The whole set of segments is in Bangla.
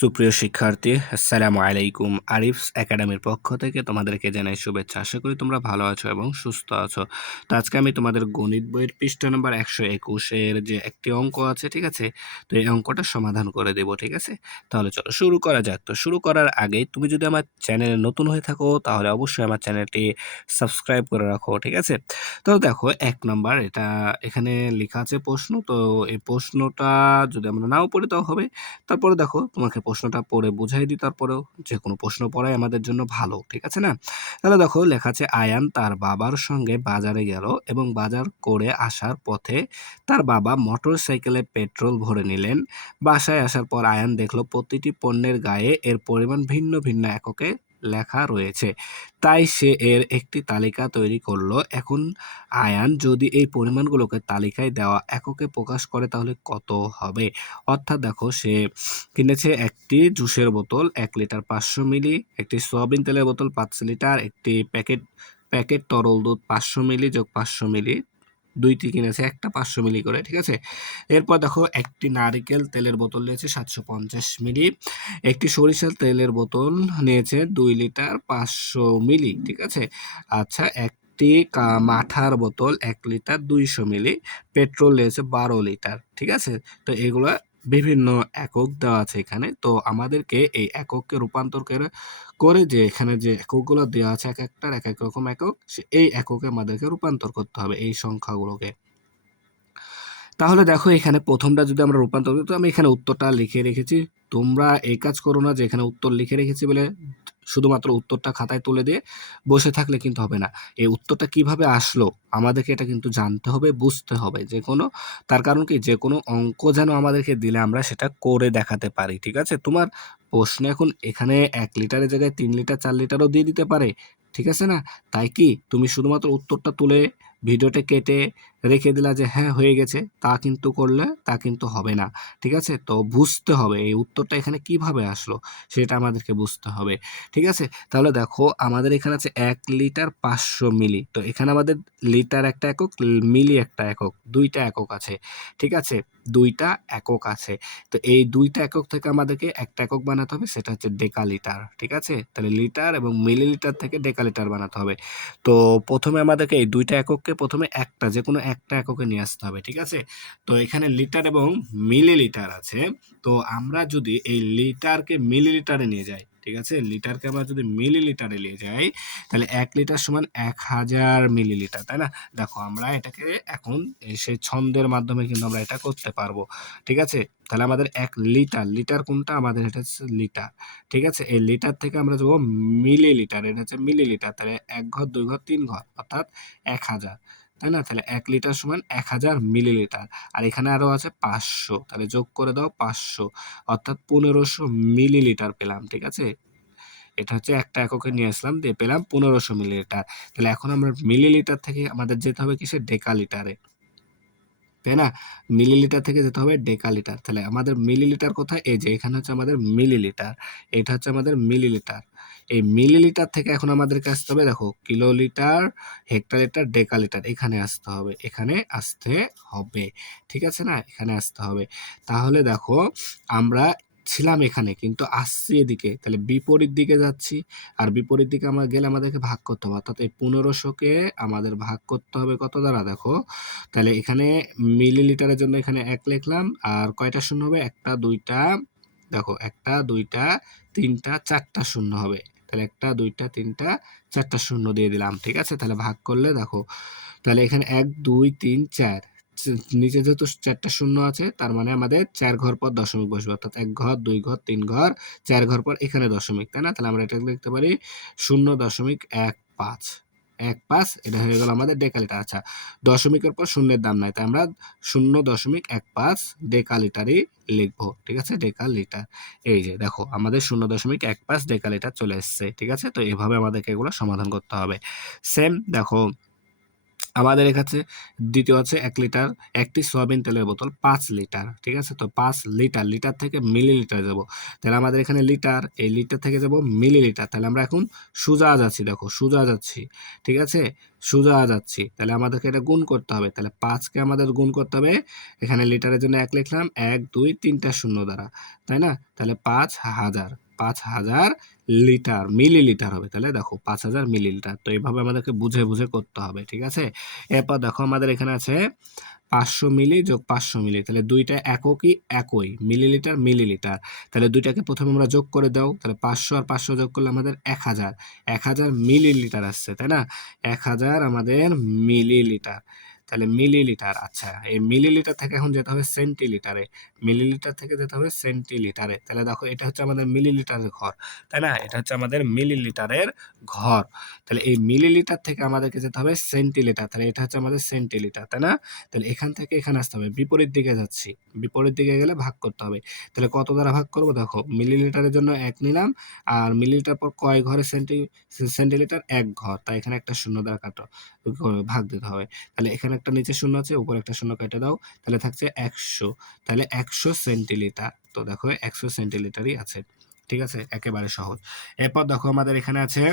সুপ্রিয় শিক্ষার্থী, আসসালামু আলাইকুম। আরিফস একাডেমির পক্ষ থেকে তোমাদেরকে জানাই শুভেচ্ছা। আশা করি তোমরা ভালো আছো এবং সুস্থ আছো। তো আজকে আমি তোমাদের গণিত বইয়ের পৃষ্ঠা নম্বর 121 এর যে একটি অঙ্ক আছে, ঠিক আছে? তো এই অঙ্কটা সমাধান করে দেব, ঠিক আছে? তাহলে চলো শুরু করা যাক। তো শুরু করার আগে তুমি যদি আমার চ্যানেলে নতুন হয়ে থাকো তাহলে অবশ্যই আমার চ্যানেলটি সাবস্ক্রাইব করে রাখো, ঠিক আছে? তো দেখো ১ নাম্বার এটা এখানে লেখা আছে প্রশ্ন। তো এই প্রশ্নটা যদি আমরা নাও পড়ি তাও হবে। তারপরে দেখো তোমাকে প্রশ্নটা পড়ে বুঝাই দিই, তারপরেও যে কোনো প্রশ্ন পড়াই আমাদের জন্য ভালো, ঠিক আছে না? তাহলে দেখো লেখা আছে আয়ান তার বাবার সঙ্গে বাজারে গেল এবং বাজার করে আসার পথে তার বাবা মোটর সাইকেলে পেট্রোল ভরে নিলেন। বাসায় আসার পর আয়ান দেখলো প্রতিটি পণ্যের গায়ে এর পরিমাণ ভিন্ন ভিন্ন এককে লেখা রয়েছে। তাই সে এর একটি তালিকা তৈরি করলো। এখন আয়ান যদি এই পরিমাণগুলোকে তালিকায় দেওয়া এককে প্রকাশ করে তাহলে কত হবে? অর্থাৎ দেখো সে কিনেছে একটি জুসের বোতল ১ লিটার ৫০০ মিলি, একটি সয়াবিন তেলের বোতল ৫ লিটার, একটি প্যাকেট তরল দুধ ৫০০ মিলি যোগ ৫০০ মিলি, ২টি কিনেছে একটা ৫০০ মিলি করে, ঠিক আছে? এরপর দেখো একটি নারিকেল তেলের বোতল নিয়েছে ৭৫০ মিলি, একটি সরিষার তেলের বোতল নিয়েছে ২ লিটার ৫০০ মিলি, ঠিক আছে? আচ্ছা, একটি মাঠার বোতল ১ লিটার ২০০ মিলি, পেট্রোল নিয়েছে ১২ লিটার, ঠিক আছে? তো এগুলা বিভিন্ন একক দেওয়া আছে এখানে। তো আমাদেরকে এই একককে রূপান্তর করে যে এখানে যে এককগুলো দেওয়া আছে একেকটার একেক রকম একক, এই এককে আমাদেরকে রূপান্তর করতে হবে এই সংখ্যাগুলোকে। তাহলে দেখো এখানে প্রথমটা যদি আমরা রূপান্তর করি, তো আমি এখানে উত্তরটা লিখে রেখেছি। তোমরা এই কাজ করো না যে এখানে উত্তর লিখে রেখেছি বলে শুধুমাত্র উত্তরটা খাতায় তুলে দিয়ে বসে থাকলে কিন্তু হবে না। এই উত্তরটা কিভাবে আসলো আমাদেরকে এটা কিন্তু জানতে হবে, বুঝতে হবে। তার কারণ কি যেকোনো অঙ্ক যেন আমাদেরকে দিলে আমরা সেটা করে দেখাতে পারি, ঠিক আছে? তোমার প্রশ্ন এখন এখানে ১ লিটারের জায়গায় ৩ লিটার ৪ লিটারও দিয়ে দিতে পারে, ঠিক আছে না? তাই কি তুমি শুধুমাত্র উত্তরটা তুলে ভিডিওটা কেটে রেখে দিলা যে হ্যাঁ হয়ে গেছে, তা কিন্তু হবে না, ঠিক আছে? তো বুঝতে হবে এই উত্তরটা এখানে কিভাবে আসলো সেটা আমাদেরকে বুঝতে হবে, ঠিক আছে? তাহলে দেখো আমাদের এখানে আছে ১ লিটার ৫০০ মিলি। তো এখানে আমাদের লিটার একটা একক, মিলি একটা একক, ২ টা একক আছে, ঠিক আছে? ২ টা একক আছে। তো এই ২ টা একক থেকে আমাদেরকে একটা একক বানাতে হবে, সেটা হচ্ছে ডেকালিটার, ঠিক আছে? তাহলে লিটার এবং মিলিলিটার থেকে ডেকালিটার বানাতে হবে। তো প্রথমে আমাদেরকে এই ২ টা একককে প্রথমে যেকোনো একটা এককে নিয়ে আসতে হবে, ঠিক আছে? তো এখানে লিটার এবং মিলিলিটার আছে। তো আমরা যদি এই লিটারকে মিলিলিটারে নিয়ে যাই, ঠিক আছে? লিটারকে আমরা যদি মিলিলিটারে নিয়ে যাই তাহলে ১ লিটার সমান ১০০০ মিলিলিটার, তাই না? দেখো আমরা এটাকে এখন সেই ছন্দের মাধ্যমে কিন্তু আমরা এটা করতে পারবো, ঠিক আছে? তাহলে আমাদের ১ লিটার, লিটার কোনটা? আমাদের এটা হচ্ছে লিটার, ঠিক আছে? এই লিটার থেকে আমরা যাবো মিলিলিটার, এটা হচ্ছে মিলিলিটার। তাহলে ১ ঘর ২ ঘর ৩ ঘর অর্থাৎ ১০০০, তাই না? তাহলে ১ লিটার সমান ১০০০ মিলিলিটার। আর এখানে আরো আছে ৫০০, তাহলে যোগ করে দাও ৫০০ অর্থাৎ ১৫০০ মিলিলিটার পেলাম, ঠিক আছে? এটা হচ্ছে একটা এককে নিয়ে আসলাম, দিয়ে পেলাম ১৫০০ মিলিলিটার। তাহলে এখন আমরা মিলিলিটার থেকে আমাদের যেতে হবে কিসে? ডেকালিটারে, তাই না? মিলিলিটার থেকে যেতে হবে ডেকালিটার। তাহলে আমাদের মিলিলিটার কোথায়? এই যে এখানে হচ্ছে আমাদের মিলিলিটার। এটা হচ্ছে আমাদের মিলিলিটার। এই মিলিলিটার থেকে এখন আমাদেরকে আসতে হবে দেখো কিলোলিটার, হেক্টোলিটার, ডেকালিটার, এখানে আসতে হবে। এখানে আসতে হবে। ঠিক আছে না? এখানে আসতে হবে। তাহলে দেখো আমরা ছিলাম এখানে কিন্তু আসছি এদিকে। তাহলে বিপরীত দিকে যাচ্ছি। আর বিপরীত দিকে আমরা গেলে আমাদেরকে ভাগ করতে হবে। অর্থাৎ এই ১৫০০ কে আমাদের ভাগ করতে হবে কত দ্বারা? দেখো তাহলে এখানে মিলিলিটারের জন্য এখানে ১ লিখলাম। আর কয়টা শূন্য হবে? ১ টা ২ টা, দেখো ১ টা ২ টা ৩ টা ৪ টা শূন্য হবে। তাহলে ১ টা ২ টা ৩ টা ৪ টা শূন্য দিয়ে দিলাম। ঠিক আছে? তাহলে ভাগ করলে দেখো তাহলে এখানে ১ ২ ৩ ৪, নিচে যেহেতু ৪ টা শূন্য আছে তার মানে আমাদের ৪ ঘর পর দশমিক বসবে। অর্থাৎ ১ ঘর ২ ঘর ৩ ঘর ৪ ঘর পর এখানে দশমিক, তাই না? তাহলে আমরা এটাকে লিখতে পারি ০.১৫ ১৫ এটা হয়ে গেল আমাদের ডেকালিটার। আচ্ছা, দশমিকের পর শূন্যের দাম নাই, তাই আমরা ০.১৫ ডেকালিটারই লিখবো। ঠিক আছে? ডেকালিটার। এই যে দেখো আমাদের ০.১৫ ডেকালিটার চলে এসছে। ঠিক আছে? তো এভাবে আমাদেরকে এগুলো সমাধান করতে হবে। সেম দেখো আমাদের এখানে দ্বিতীয় আছে ১ লিটার, একটি সয়াবিন তেলের বোতল ৫ লিটার। ঠিক আছে? তো ৫ লিটার, লিটার থেকে মিলিলিটারে যাব। তাহলে আমাদের এখানে লিটার, এই লিটার থেকে যাব মিলিলিটার। তাহলে আমরা এখন সোজা যাচ্ছি, দেখো সোজা যাচ্ছি। ঠিক আছে? সোজা যাচ্ছি, তাহলে আমাদেরকে এটা গুণ করতে হবে। তাহলে 5 কে আমাদের গুণ করতে হবে, এখানে লিটারের জন্য 1 লিখলাম 1 2 3টা শূন্য দ্বারা, তাই না? তাহলে 5000, 5000 লিটার, মিলিলিটার হবে। তাহলে দেখো 5000 মিলিলিটার। তো এভাবে আমাদেরকে বুঝে, বুঝে করতে হবে, ঠিক আছে? এরপর দেখো আমাদের এখানে আছে 500 মিলি যোগ 500 মিলি, তাহলে ২ টা এককই একই, মিলিলিটার, মিলিলিটার। তাহলে ২ টাকে প্রথমে আমরা যোগ করে দাও, তাহলে 500 আর 500 যোগ করলে আমাদের 1000, 1000 মিলিলিটার আসছে, তাই না? 1000 আমাদের মিলিলিটার। তাহলে মিলিলিটার, আচ্ছা এই মিলিলিটার থেকে এখন যেতে হবে সেন্টিলিটারে, মিলিলিটার থেকে যেতে হবে সেন্টিলিটারে। তাহলে দেখো এটা হচ্ছে আমাদের মিলিলিটারের ঘর, তাই না? এটা হচ্ছে আমাদের মিলিলিটারের ঘর। তাহলে এই মিলিলিটার থেকে আমাদেরকে যেতে হবে সেন্টিলিটার, তাহলে এটা হচ্ছে আমাদের সেন্টিলিটার, তাই না? তাহলে এখান থেকে এখানে আসতে হবে, বিপরীত দিকে যাচ্ছি, বিপরীত দিকে গেলে ভাগ করতে হবে। তাহলে কত দ্বারা ভাগ করব? দেখো মিলিলিটারের জন্য 1 নিলাম, আর মিলিলিটার পর কয় ঘরে সেন্টিলিটার? 1 ঘর, তাই এখানে একটা শূন্য দ্বারা কাটো, ভাগ দিতে হবে। তাহলে এখানে একটা নিচে শূন্য আছে, উপরে একটা শূন্য কেটে দাও, তাহলে থাকছে 100, তাহলে 100 সেন্টিলিটার। তো দেখো 100 সেন্টিলিটারই আছে, ঠিক আছে? একেবারে সহজ। এরপর দেখো আমাদের এখানে আছে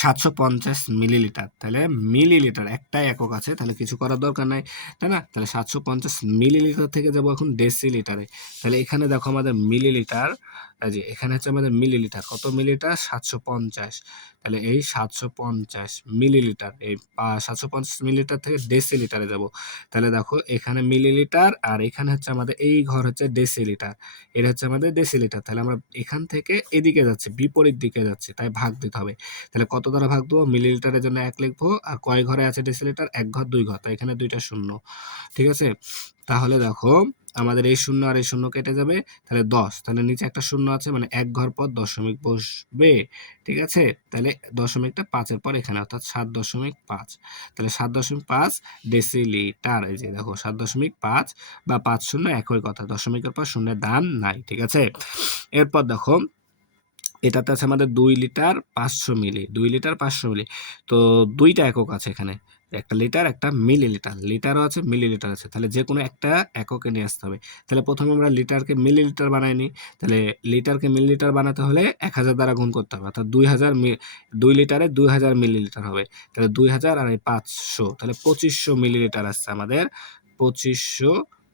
750 মিলিলিটার, তাহলে মিলিলিটার একটাই একক আছে, তাহলে কিছু করার দরকার নাই, তাই না? তাহলে 750 মিলিলিটার থেকে যাব এখন ডেসিলিটারে। তাহলে এখানে দেখো আমাদের মিলিলিটার, এই যে এখানে হচ্ছে আমাদের মিলিলিটার, কত মিলিলিটার? 750। তাহলে এই 750 মিলিলিটার, এই 750 মিলিলিটার থেকে ডেসিলিটারে যাব। তাহলে দেখো এখানে মিলিলিটার, আর এখানে হচ্ছে আমাদের এই ঘর হচ্ছে ডেসিলিটার, এটা হচ্ছে আমাদের ডেসিলিটার। তাহলে আমরা এখান থেকে এদিকে যাচ্ছি, বিপরীত দিকে যাচ্ছি, তাই ভাগ দিতে হবে। তাহলে কত দ্বারা ভাগ দেবো? মিলিলিটারের জন্য 1 লিখবো, আর কয় ঘরে আছে ডেসিলিটার? 1 ঘর 2 ঘর, তাই এখানে 2টা শূন্য, ঠিক আছে? তাহলে দেখো আমাদের এই শূন্য আর এই শূন্য কেটে যাবে, তাহলে 10, তাহলে নিচে একটা শূন্য আছে, মানে 1 ঘর পর দশমিক বসবে, ঠিক আছে? তাহলে দশমিকটা 5-এর পর এখানে, অর্থাৎ 7.5, তাহলে 7.5 ডেসিলিটার। এই যে দেখো 7.5 বা 5 শূন্য একই কথা, দশমিকের পর শূন্যের দাম নাই, ঠিক আছে? এরপর দেখো এটাতে আছে আমাদের 2 লিটার 500 মিলি, 2 লিটার 500 মিলি। তো 2টা একক আছে এখানে, একটা লিটার একটা মিলিলিটার, লিটারও আছে মিলিলিটার আছে, তাহলে যে কোনো একটা এককে নিয়ে আসতে হবে। তাহলে প্রথমে আমরা লিটারকে মিলিলিটার বানাই নিই। তাহলে লিটারকে মিলিলিটার বানাতে হলে 1000 দ্বারা গুণ করতে হবে, অর্থাৎ 2000 2 লিটারে 2000 মিলিলিটার হবে। তাহলে 2000 আর এই 500, তাহলে 2500 মিলিলিটার আসছে আমাদের, 2500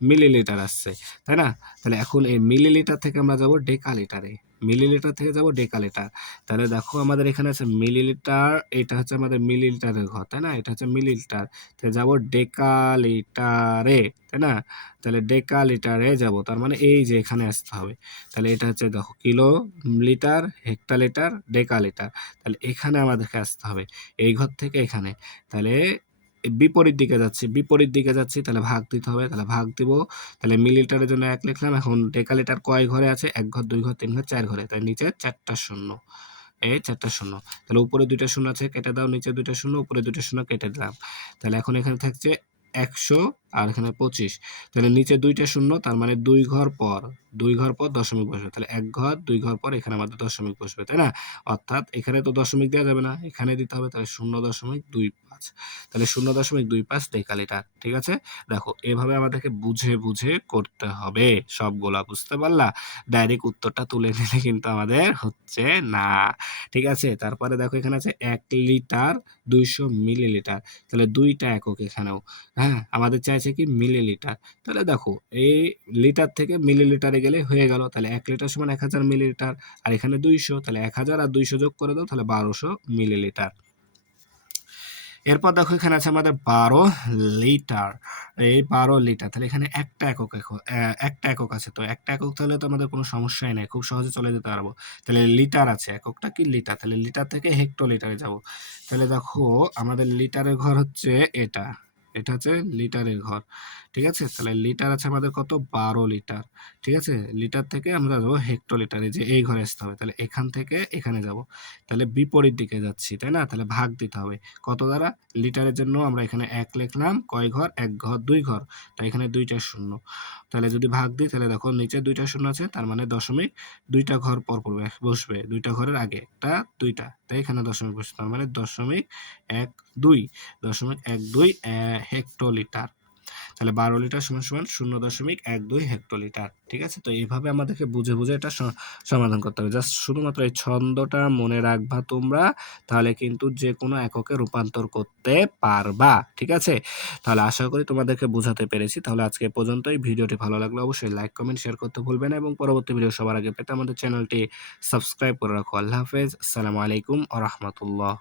মিলিলিটার আসছে, তাই না? তাহলে এখন এই মিলিলিটার থেকে আমরা যাব ডেকালিটারে, মিলিলিটার থেকে যাব ডেকালিটার। তাহলে দেখো আমাদের এখানে আছে মিলিলিটার, এটা হচ্ছে আমাদের মিলিলিটারের ঘর, তাই না? এটা হচ্ছে মিলিলিটার, তাহলে যাব ডেকালিটারে, তাই না? তাহলে ডেকালিটারে যাব, তার মানে এই যে এখানে আসতে হবে। তাহলে এটা হচ্ছে দেখো কিলো, লিটার, হেক্টালিটার, ডেকালিটার। তাহলে এখানে আমাদেরকে আসতে হবে, এই ঘর থেকে এখানে। তাহলে বিপরীত দিকে যাচ্ছি, বিপরীত দিকে যাচ্ছি, তাহলে ভাগ দিতে হবে, তাহলে ভাগ দিব। তাহলে মিলিলিটারের জন্য 1 লিখলাম, এখন ডেকালিটার কয় ঘরে আছে? 1 ঘর 2 ঘর 3 ঘর 4 ঘরে, তাই নিচে 4টা শূন্য, এই 4টা শূন্য। তাহলে উপরে 2টা শূন্য আছে, কেটে দাও, নিচে 2টা শূন্য, উপরে 2টা শূন্য কেটে দিলাম। তাহলে এখন এখানে থাকছে 100, আর এখানে 25। তাহলে নিচে 2টা শূন্য, তার মানে 2 ঘর পর, 2 ঘর পর দশমিক বসবে। তাহলে 1 ঘর 2 ঘর পর এখানে আমাদের দশমিক বসবে, তাই না? অর্থাৎ এখানে তো দশমিক দেওয়া যাবে না, এখানে দিতে হবে, তাহলে 0.25, তাহলে 0.25 ডেকালিটার, ঠিক আছে? দেখো এভাবে আমাদেরকে বুঝে, বুঝে করতে হবে সবগুলা, বুঝতে পারলা? ডাইরেক্ট উত্তরটা তুলে নিলে কিন্তু আমাদের হচ্ছে না, ঠিক আছে? তারপরে দেখো এখানে আছে 1 লিটার 200 মিলিলিটার, তাহলে 2টা একক এখানেও, হ্যাঁ? আমাদের চাইছে কি মিলিলিটার। তাহলে দেখো এই লিটার থেকে মিলিলিটারে গেলে হয়ে গেল, তাহলে 1 লিটার সমান 1000 মিলিলিটার, আর এখানে 200, তাহলে 1000 আর 200 যোগ করে দাও, তাহলে 1200 মিলিলিটার। এরপর দেখো এখানে আছে আমাদের 12 লিটার, এই 12 লিটার, তাহলে এখানে একটা একক আছে, তো একটা একক তাহলে তো আমাদের কোনো সমস্যাই নাই, খুব সহজে চলে যেতে পারবো। তাহলে লিটার আছে, এককটা কি? লিটার, তাহলে লিটার থেকে হেক্টোলিটারে যাব। তাহলে দেখো আমাদের লিটারের ঘর হচ্ছে এটা, এটা হচ্ছে লিটারের ঘর, ঠিক আছে? তাহলে লিটার আছে আমাদের কত? 12 লিটার, ঠিক আছে? লিটার থেকে আমরা যাবো হেক্টোলিটারে, যে এই ঘরে আসতে হবে, তাহলে এখান থেকে এখানে যাব, তাহলে বিপরীত দিকে যাচ্ছি, তাই না? তাহলে ভাগ দিতে হবে, কত দ্বারা? লিটারের জন্য আমরা এখানে 1 লিখলাম, কয় ঘর? 1 ঘর 2 ঘর, তাই এখানে 2টা শূন্য। তাহলে যদি ভাগ দিই, তাহলে দেখো নিচে 2টা শূন্য আছে, তার মানে দশমিক 2টা ঘর পর পড়বে, বসবে 2টা ঘরের আগে একটা 2টা, তাই এখানে দশমিক বসবে, তার মানে 0.12, 0.12 হেক্টোলিটার। তাহলে 12 লিটার সমান, সমান 0.12 হেক্টোলিটার। ঠিক আছে? তো এইভাবে আমাদেরকে বুঝে, বুঝে এটা সমাধান করতে হবে। জাস্ট শুধুমাত্র এই ছন্দটা মনে রাখবা তোমরা, তাহলে কিন্তু যেকোনো এককে রূপান্তর করতে পারবা। ঠিক আছে? তাহলে আশা করি তোমাদেরকে বোঝাতে পেরেছি। তাহলে আজকে এ পর্যন্তই। ভিডিওটি ভালো লাগলে অবশ্যই লাইক, কমেন্ট, শেয়ার করতে ভুলবে না এবং পরবর্তী ভিডিও সবার আগে পেতে আমাদের চ্যানেলটি সাবস্ক্রাইব করে রাখো। আল্লাহ হাফেজ। আসসালামু আলাইকুম ওয়া রাহমাতুল্লাহ।